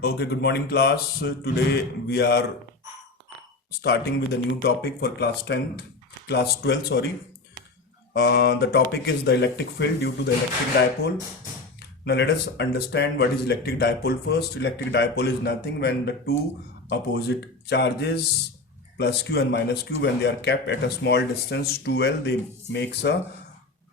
Okay, good morning class. Today we are starting with a new topic for class 12, sorry. The topic is the electric field due to the electric dipole. Now let us understand what is electric dipole first. Electric dipole is nothing when the two opposite charges plus q and minus q, when they are kept at a small distance 2l, they makes a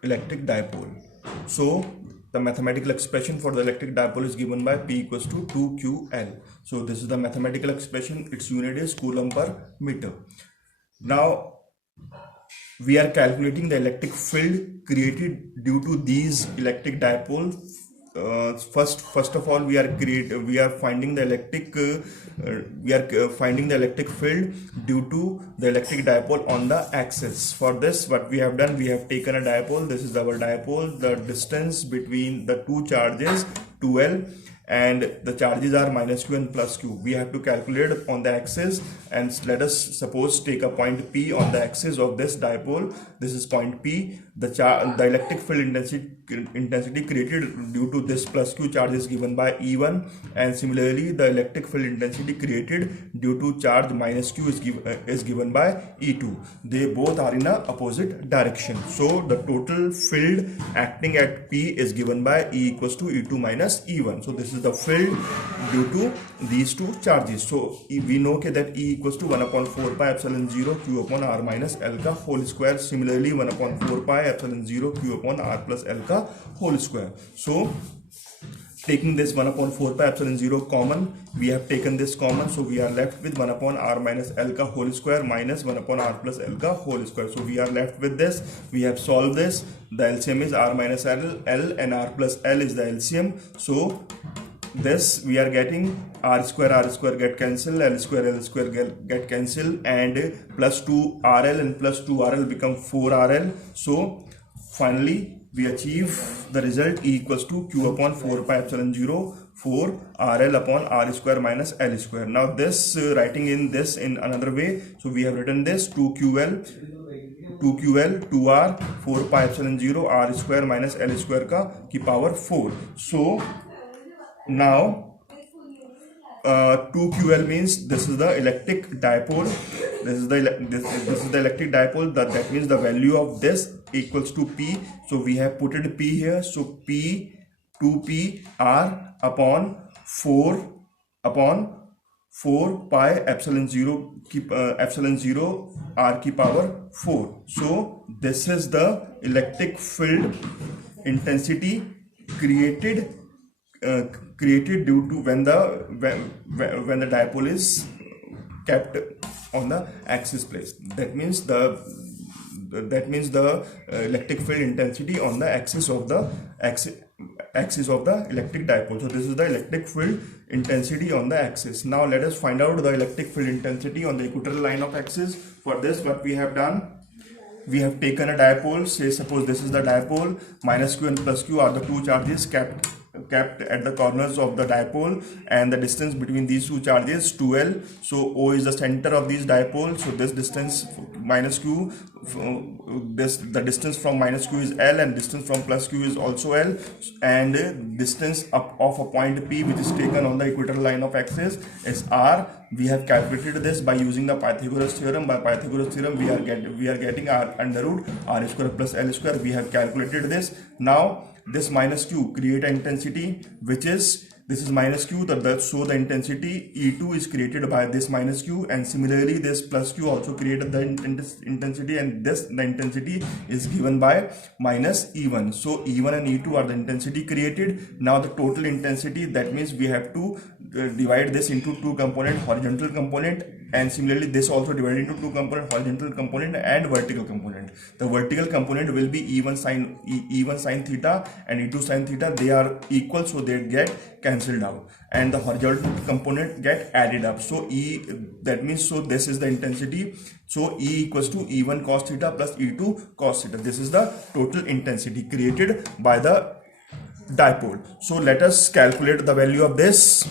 electric dipole. So the mathematical expression for the electric dipole is given by P equals to 2ql. So this is the mathematical expression. Its unit is coulomb per meter. Now we are calculating the electric field created due to these electric dipoles. First of all, we are finding the electric field due to the electric dipole on the axis. For this, what we have done, we have taken a dipole. This is our dipole. The distance between the two charges 2l, and the charges are minus q and plus q. We have to calculate on the axis, and let us suppose take a point P on the axis of this dipole. This is point P. The electric field intensity created due to this plus q charge is given by E1, and similarly the electric field intensity created due to charge minus q is given by E2. They both are in a opposite direction. So the total field acting at P is given by E equals to E2 minus E1. So this is the field due to these two charges. So we know that E equals to 1 upon 4 pi epsilon 0 q upon r minus l ka whole square. Similarly 1 upon 4 pi epsilon 0 q upon r plus l ka whole square. So taking this 1 upon 4 pi epsilon 0 common, we have taken this common, so we are left with 1 upon r minus l ka whole square minus 1 upon r plus l ka whole square. So we are left with this. We have solved this. The LCM is r minus l, and r plus l is the LCM. So this we are getting r square get cancelled, l square get cancelled, and plus 2rl and plus 2rl become 4rl. So finally we achieve the result E equals to q upon 4 pi epsilon 0 4 rl upon r square minus l square. Now this writing in this in another way, so we have written this 2ql 2r 4 pi epsilon 0 r square minus l square ki power 4. So now 2ql means this is the electric dipole. This is the electric dipole. That means the value of this equals to P. So we have put it P here. So P 2p r upon 4 pi epsilon 0 r ki power 4. So this is the electric field intensity created due to when the dipole is kept on the axis place. That means the electric field intensity on the axis of the electric dipole. So this is the electric field intensity on the axis. Now let us find out the electric field intensity on the equatorial line of axis. For this, what we have done, we have taken a dipole. Say suppose this is the dipole. Minus q and plus q are the two charges kept at the corners of the dipole, and the distance between these two charges 2l. So O is the center of these dipoles. So this distance minus q, the distance from minus q is l, and distance from plus q is also l, and distance up of a point P which is taken on the equatorial line of axis is r. We have calculated this by using the Pythagoras theorem. By Pythagoras theorem, we are getting r under root r square plus l square. We have calculated this. Now this minus q create an intensity which is, this is minus q, so the intensity E2 is created by this minus q, and similarly this plus q also created the intensity, and the intensity is given by minus E1. So E1 and E2 are the intensity created. Now the total intensity, that means we have to divide this into two component, horizontal component, and similarly this also divided into two component, horizontal component and vertical component. The vertical component will be E1 sin theta and E2 sin theta. They are equal, so they get cancelled out, and the horizontal component get added up. So that means, so this is the intensity. So E equals to E1 cos theta plus E2 cos theta. This is the total intensity created by the dipole. So let us calculate the value of this.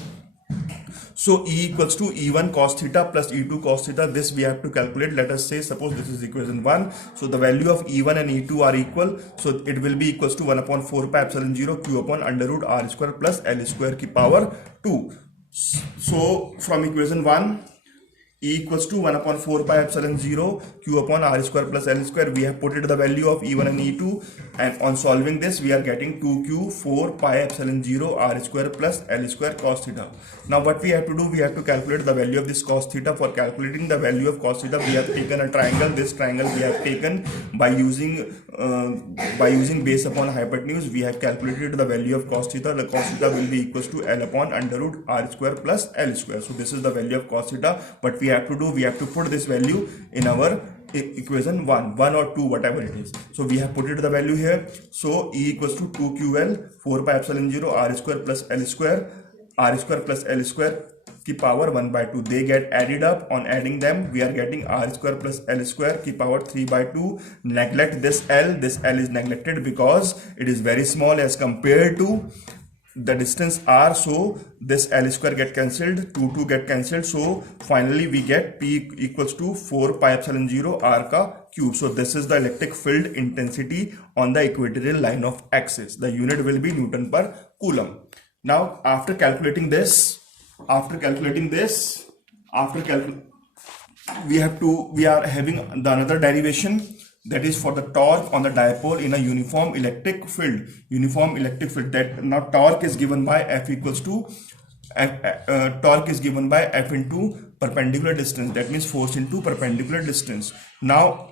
So E equals to E1 cos theta plus E2 cos theta. This we have to calculate. Let us say, suppose this is equation 1. So the value of E1 and E2 are equal. So it will be equals to 1 upon 4 pi epsilon 0 q upon under root r square plus l square ki power 2. So from equation 1, E equals to 1 upon 4 pi epsilon 0 Q upon R square plus L square. We have put it the value of E1 and E2, and on solving this we are getting 2Q 4 pi epsilon 0 R square plus L square cos theta. Now what we have to do, we have to calculate the value of this cos theta. For calculating the value of cos theta, we have taken a triangle. This triangle we have taken by using base upon hypotenuse. We have calculated the value of cos theta. The cos theta will be equals to L upon under root R square plus L square. So this is the value of cos theta. What we have to do, we have to put this value in our equation 1 or 2, whatever it is. So we have put it the value here. So E equals to 2QL 4 pi epsilon 0 R square plus L square, R square plus L square की power 1 by 2. They get added up. On adding them, we are getting R square plus L square की power 3 by 2. Neglect this L. This L is neglected because it is very small as compared to the distance R. So this L square get cancelled, 2 get cancelled. So finally we get P equals to 4 pi epsilon 0 R ka cube. So this is the electric field intensity on the equatorial line of axis. The unit will be Newton per Coulomb. Now after calculating this, we are having the another derivation, that is for the torque on the dipole in a uniform electric field. That now torque is given by F equals to torque is given by F into perpendicular distance. That means force into perpendicular distance. Now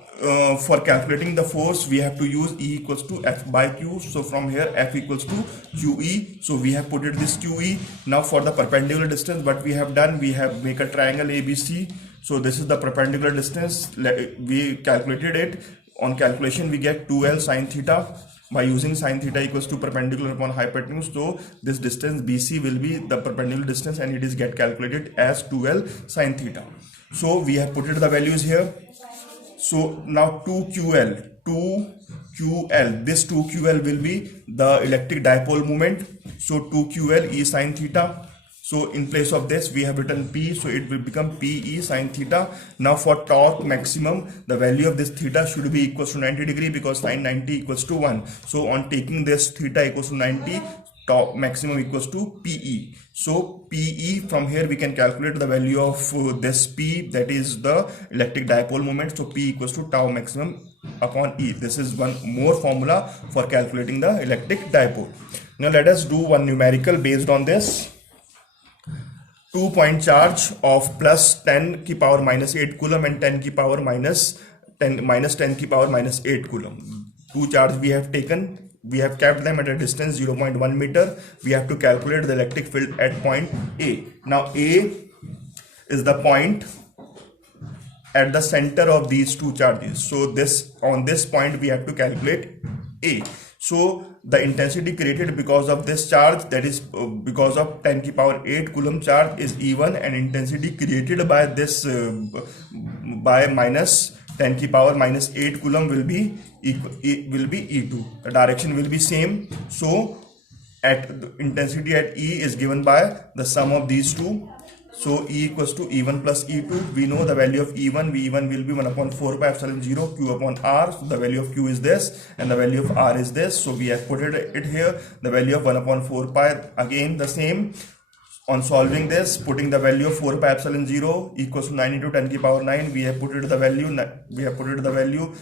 for calculating the force, we have to use E equals to F by Q. So from here F equals to QE. So we have put it this QE. Now for the perpendicular distance, what we have done, we have make a triangle ABC. So this is the perpendicular distance. We calculated it. On calculation we get 2L sine theta. By using sine theta equals to perpendicular upon hypotenuse, so this distance BC will be the perpendicular distance, and it is get calculated as 2L sine theta. So we have put it the values here. So now 2QL, this 2QL will be the electric dipole moment. So 2QL E sine theta. So in place of this we have written P, so it will become PE sine theta. Now for torque maximum, the value of this theta should be equals to 90 degree because sine 90 equals to 1. So on taking this theta equals to 90, torque maximum equals to PE. So PE, from here we can calculate the value of this P, that is the electric dipole moment. So P equals to tau maximum upon E. This is one more formula for calculating the electric dipole. Now let us do one numerical based on this. 2-point charge of plus 10 की power minus 8 coulomb and 10 की power minus 10 की power minus 8 coulomb. Two charge we have taken. We have kept them at a distance 0.1 meter. We have to calculate the electric field at point A. Now A is the point at the center of these two charges. So on this point we have to calculate A. So the intensity created because of this charge, that is because of 10 की power 8 coulomb charge, is E1, and intensity created by this by minus 10 की power minus 8 coulomb will be E2. The direction will be same. So at the intensity at E is given by the sum of these two. So E equals to E1 plus E2. We know the value of E1. E1 will be 1 upon 4 pi epsilon 0 Q upon R. So the value of Q is this and the value of R is this. So we have put it here. The value of 1 upon 4 pi, again the same. On solving this, putting the value of 4 pi epsilon 0 equals to 9 into 10 की power 9. We have put it the value.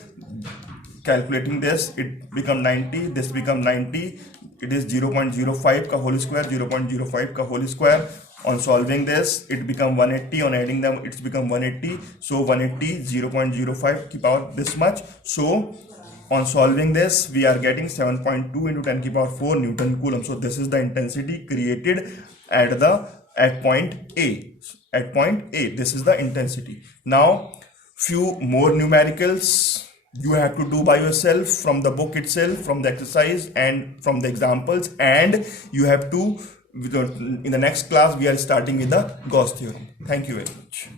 Calculating this, it become 90. This become 90. It is 0.05 का whole square. 0.05 का whole square. On solving this, it become 180. On adding them, it's become 180. So 180 0.05 की power this much. So on solving this, we are getting 7.2 into 10 की power 4 Newton Coulomb. So this is the intensity created at point A. At point A, this is the intensity. Now few more numericals you have to do by yourself from the book itself, from the exercise and from the examples, and you have to, in the next class we are starting with the Gauss theorem. Thank you very much.